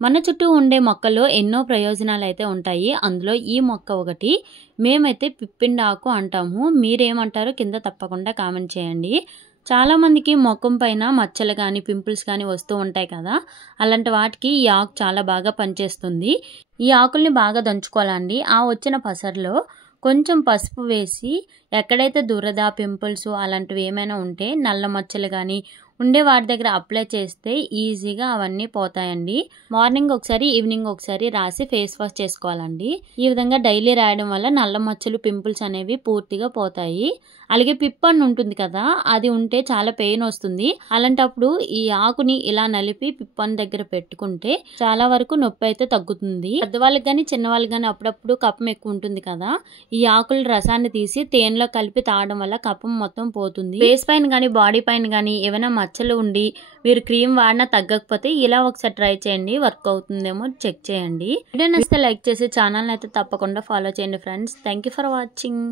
మన చుట్టూ ఉండే మొక్కల్లో ఎన్నో ప్రయోజనాలైతే ఉంటాయి. అందులో ఈ మొక్క ఒకటి. మేమైతే పిప్పిండాకు అంటాము. మీరేమంటారో కింద తప్పకుండా కామెంట్ చేయండి. చాలామందికి మొఖం పైన మచ్చలు కానీ, పింపుల్స్ కానీ వస్తూ ఉంటాయి కదా! అలాంటి వాటికి ఈ ఆకు చాలా బాగా పనిచేస్తుంది. ఈ ఆకుల్ని బాగా దంచుకోవాలండి. ఆ వచ్చిన పసరులో కొంచెం పసుపు వేసి ఎక్కడైతే దురద, పింపుల్స్ అలాంటివి ఏమైనా ఉంటే నల్ల మచ్చలు కానీ ఉండే వాటి దగ్గర అప్లై చేస్తే ఈజీగా అవన్నీ పోతాయండి. మార్నింగ్ ఒకసారి, ఈవినింగ్ ఒకసారి రాసి ఫేస్ వాష్ చేసుకోవాలండి. ఈ విధంగా డైలీ రాయడం వల్ల నల్ల మచ్చలు, పింపుల్స్ అనేవి పూర్తిగా పోతాయి. అలాగే పిప్పన్ను ఉంటుంది కదా, అది ఉంటే చాలా పెయిన్ వస్తుంది. అలాంటప్పుడు ఈ ఆకుని ఇలా నలిపి పిప్పన్ దగ్గర పెట్టుకుంటే చాలా వరకు నొప్పి అయితే తగ్గుతుంది. పెద్దవాళ్ళకి కానీ చిన్నవాళ్ళకి కానీ అప్పుడప్పుడు కఫం ఎక్కువ ఉంటుంది కదా, ఈ ఆకుల రసాన్ని తీసి తేనెలో కలిపి తాగడం వల్ల కఫం మొత్తం పోతుంది. ఫేస్ పైన కానీ, బాడీ పైన కానీ ఏమైనా మచ్చలు ఉండి మీరు క్రీమ్ వాడినా తగ్గకపోతే ఇలా ఒకసారి ట్రై చేయండి. వర్క్ అవుతుందేమో చెక్ చేయండి. వీడియో నచ్చితే లైక్ చేసి ఛానల్ అయితే తప్పకుండా ఫాలో చేయండి friends. Thank you for watching.